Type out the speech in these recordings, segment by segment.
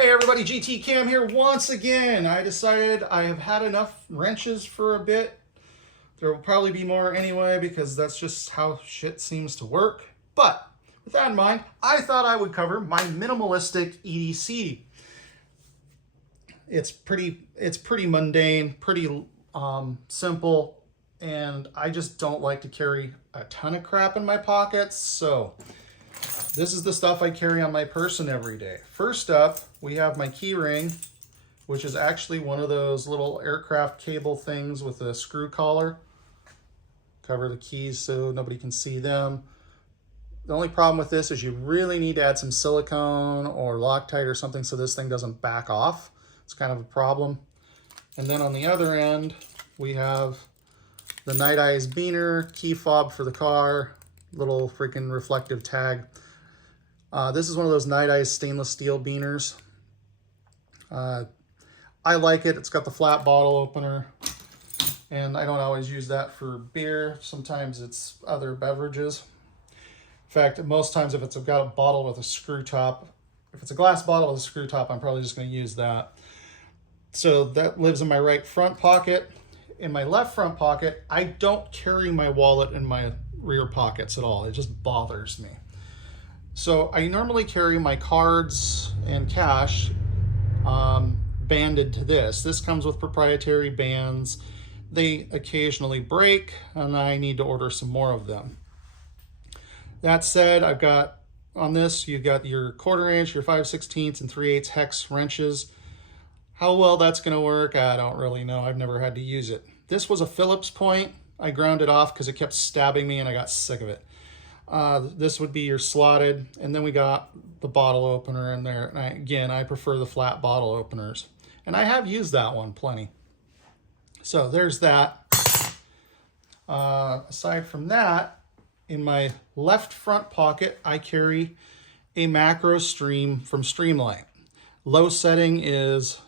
Hey everybody, GT Cam here once again. I decided I have had enough wrenches for a bit. There will probably be more anyway because that's just how shit seems to work. But with that in mind, I thought I would cover my minimalistic EDC. It's pretty mundane, pretty simple, and I just don't like to carry a ton of crap in my pockets. So this is the stuff I carry on my person every day. First up, we have my key ring, which is actually one of those little aircraft cable things with a screw collar. Cover the keys so nobody can see them. The only problem with this is you really need to add some silicone or Loctite or something so this thing doesn't back off. It's kind of a problem. And then on the other end, we have the Nite beaner, key fob for the car, little freaking reflective tag. This is one of those Nite stainless steel beaners. I like it. It's got the flat bottle opener, and I don't always use that for beer. Sometimes it's other beverages. In fact, most times if it's got a bottle with a screw top, if it's a glass bottle with a screw top, I'm probably just going to use that. So that lives in my right front pocket. In my left front pocket, I don't carry my wallet in my rear pockets at all. It just bothers me. So I normally carry my cards and cash banded to this. This comes with proprietary bands. They occasionally break, and I need to order some more of them. That said, I've got on this, you've got your 1/4 inch, your 5/16 and 3/8 hex wrenches. How well that's going to work, I don't really know. I've never had to use it. This was a Phillips point. I ground it off because it kept stabbing me and I got sick of it. This would be your slotted, and then we got the bottle opener in there. And again, I prefer the flat bottle openers, and I have used that one plenty. So there's that. Aside from that, in my left front pocket, I carry a Macrostream from Streamlight. Low setting is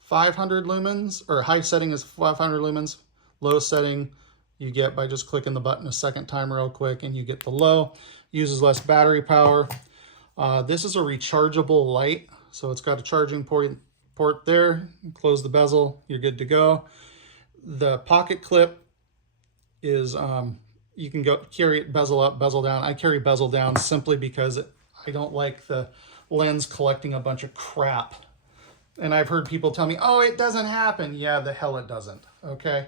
500 lumens, or high setting is 500 lumens. Low setting you get by just clicking the button a second time real quick, and you get the low. Uses less battery power. This is a rechargeable light, so it's got a charging port there. Close the bezel, you're good to go. The pocket clip is, you can go carry it bezel up, bezel down. I carry bezel down simply because I don't like the lens collecting a bunch of crap. And I've heard people tell me, oh, it doesn't happen. Yeah, the hell it doesn't, okay?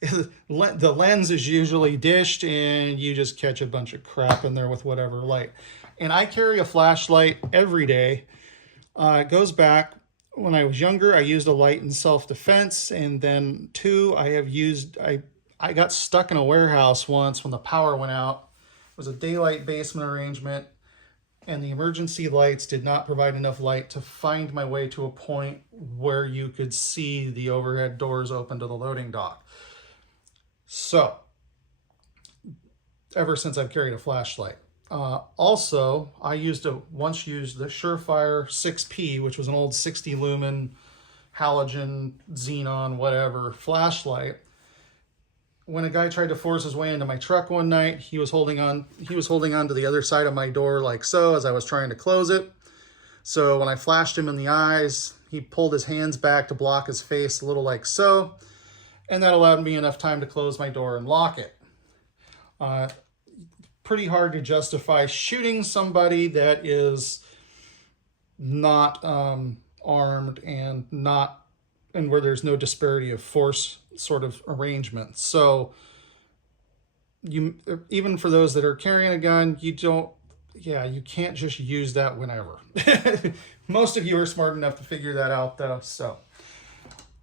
The lens is usually dished and you just catch a bunch of crap in there with whatever light. And I carry a flashlight every day. It goes back when I was younger. I used a light in self-defense, and then I got stuck in a warehouse once when the power went out. It was a daylight basement arrangement, and the emergency lights did not provide enough light to find my way to a point where you could see the overhead doors open to the loading dock. So, ever since I've carried a flashlight. Also, I once used the Surefire 6P, which was an old 60 lumen halogen, xenon, whatever flashlight. When a guy tried to force his way into my truck one night, he was holding on to the other side of my door like so as I was trying to close it. So when I flashed him in the eyes, he pulled his hands back to block his face a little like so, and that allowed me enough time to close my door and lock it. Pretty hard to justify shooting somebody that is not armed and where there's no disparity of force sort of arrangement. So even for those that are carrying a gun, you can't just use that whenever. Most of you are smart enough to figure that out though. So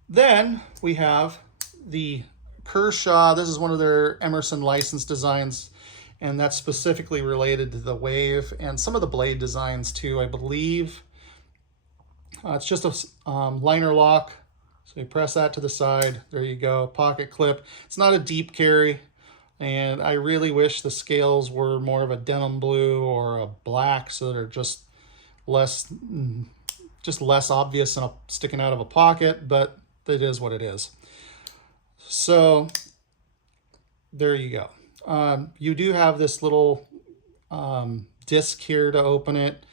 then we have the Kershaw. This is one of their Emerson licensed designs, and that's specifically related to the Wave and some of the blade designs too, I believe. It's just a liner lock. So you press that to the side. There you go, pocket clip. It's not a deep carry, and I really wish the scales were more of a denim blue or a black so they're just less obvious and sticking out of a pocket, but it is what it is. So there you go. You do have this little disc here to open it.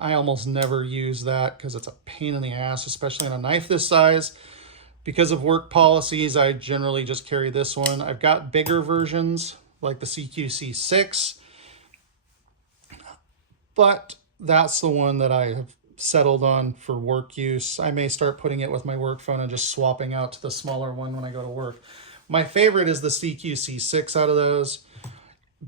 I almost never use that because it's a pain in the ass, especially on a knife this size. Because of work policies, I generally just carry this one. I've got bigger versions like the CQC6, but that's the one that I have settled on for work use. I may start putting it with my work phone and just swapping out to the smaller one when I go to work. My favorite is the CQC6 out of those.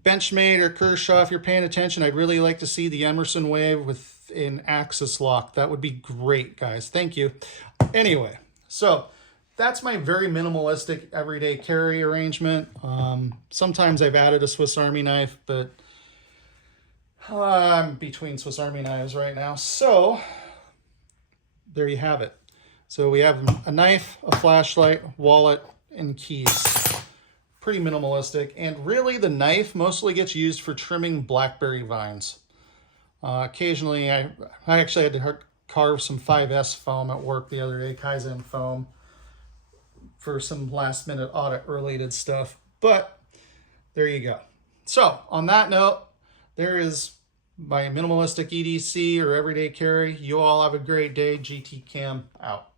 Benchmade or Kershaw, if you're paying attention, I'd really like to see the Emerson Wave with an axis lock. That would be great, guys. Thank you. Anyway, so that's my very minimalistic everyday carry arrangement. Sometimes I've added a Swiss Army knife, but I'm between Swiss Army knives right now. So there you have it. So we have a knife, a flashlight, wallet, and keys. Pretty minimalistic. And really the knife mostly gets used for trimming blackberry vines. Occasionally I actually had to carve some 5S foam at work the other day, Kaizen foam, for some last minute audit related stuff. But there you go. So on that note, there is my minimalistic EDC or everyday carry. You all have a great day. GT Cam out.